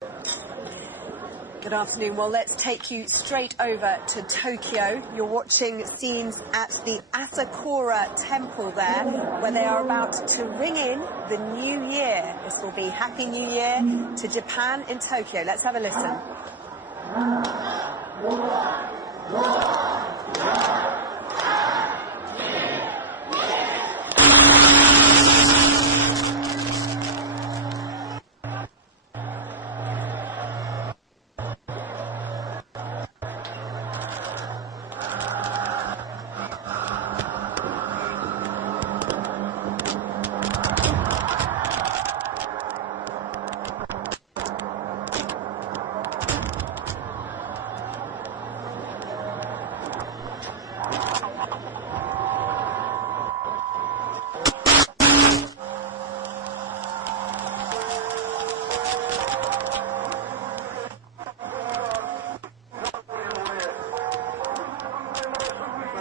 Good afternoon. Well, let's take you straight over to Tokyo. You're watching scenes at the Asakura Temple there, where they are about to ring in the new year. This will be Happy New Year to Japan in Tokyo. Let's have a listen.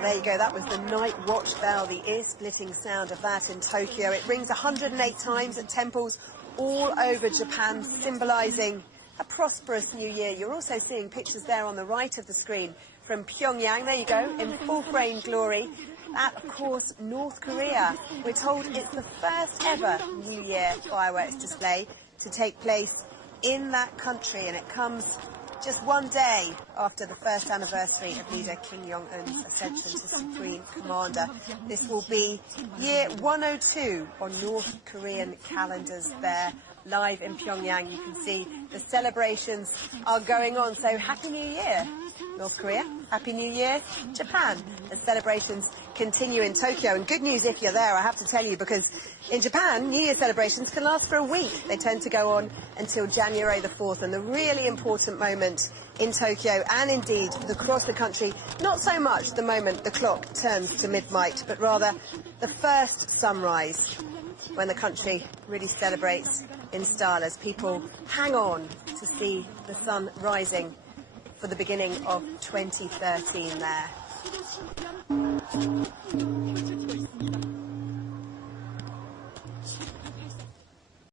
There you go, that was the night watch bell, the ear-splitting sound of that in Tokyo. It rings 108 times at temples all over Japan, symbolising a prosperous new year. You're also seeing pictures there on the right of the screen from Pyongyang. There you go, in full-frame glory. That, of course, North Korea. We're told it's the first ever New Year fireworks display to take place in that country, and it comes just one day after the first anniversary of leader Kim Jong-un's ascension to Supreme Commander. This will be year 102 on North Korean calendars there. Live in Pyongyang, you can see the celebrations are going on. So Happy New Year, North Korea. Happy New Year, Japan, as celebrations continue in Tokyo. And good news if you're there, I have to tell you, because in Japan, New Year celebrations can last for a week. They tend to go on until January the 4th. And the really important moment in Tokyo, and indeed across the country, not so much the moment the clock turns to midnight, but rather the first sunrise, when the country really celebrates in style as people hang on to see the sun rising for the beginning of 2013 there.